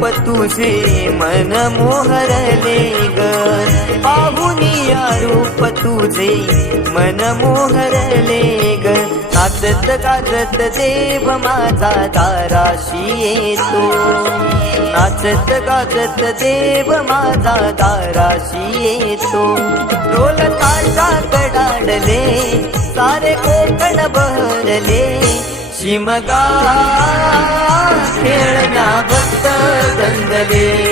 रूप तुझे मन मोहरले ग, पाहुनिया रूप तुझे मन मोहरले ग। नाचत गाजत देव माझा दाराशी येतो, नाचत गाजत देव माझा दाराशी येतो। ढोल ताशा कडाडले सारे कोकण बहरले, शिमगा खेळना भक्त दंगले।